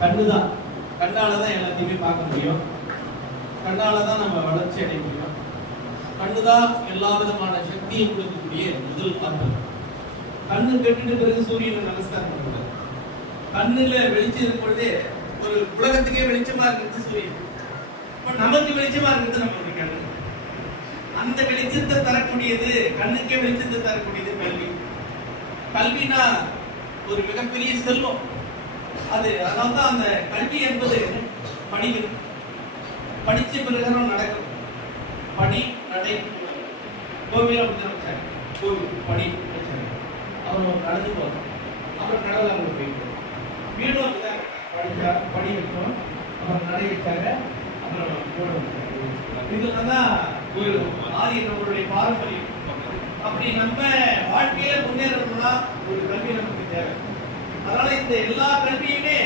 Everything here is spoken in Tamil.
கண்ணுதான். கண்ணாலதான் எல்லாத்தையுமே பார்க்க முடியும். கண்ணாலதான் நம்ம வளர்ச்சி அடைய முடியும். கண்ணுதான் எல்லா விதமான சக்தியை கொடுக்கக்கூடிய முதல் ஆற்றல். கண்ணு கெட்டுட்டு பிறகு சூரியனை நமஸ்காரம் பண்ணுறாரு. கண்ணுல வெளிச்சம் இருக்கும் பொழுதே ஒரு உலகத்துக்கே வெளிச்சமா இருக்கிறது சூரியன். நமக்கு வெளிச்சமா இருக்கிறது நம்மளுடைய கண்ணு. அந்த வெளிச்சத்தை தரக்கூடியது, கண்ணுக்கே வெளிச்சத்தை தரக்கூடியது கல்வி. கல்வினா ஒரு மிகப்பெரிய செல்வம். அதனால்தான் அந்த கல்வி என்பது படிக்கணும். படிச்ச பிறகு நடக்கும். படி நடை. கோவில் அப்படிதான் வச்சாங்க. கோவில் படி வச்சாங்க. அப்புறம் நடந்து போகிறோம். அப்புறம் கடவுள் அங்கே போயிட்டோம். வீடும் அப்படிதான் படிச்சா படி வைக்கணும். அப்புறம் நடை வச்சாங்க. அப்புறம் வீடும் வச்சாங்க. இதெல்லாம் தான் ஒரு ஆதி நம்மளுடைய பாரம்பரியம். அப்படி நம்ம வாழ்க்கையில முன்னேறணும்னா ஒரு கல்வி நமக்கு தேவை. அதனால இந்த எல்லா கல்வியுமே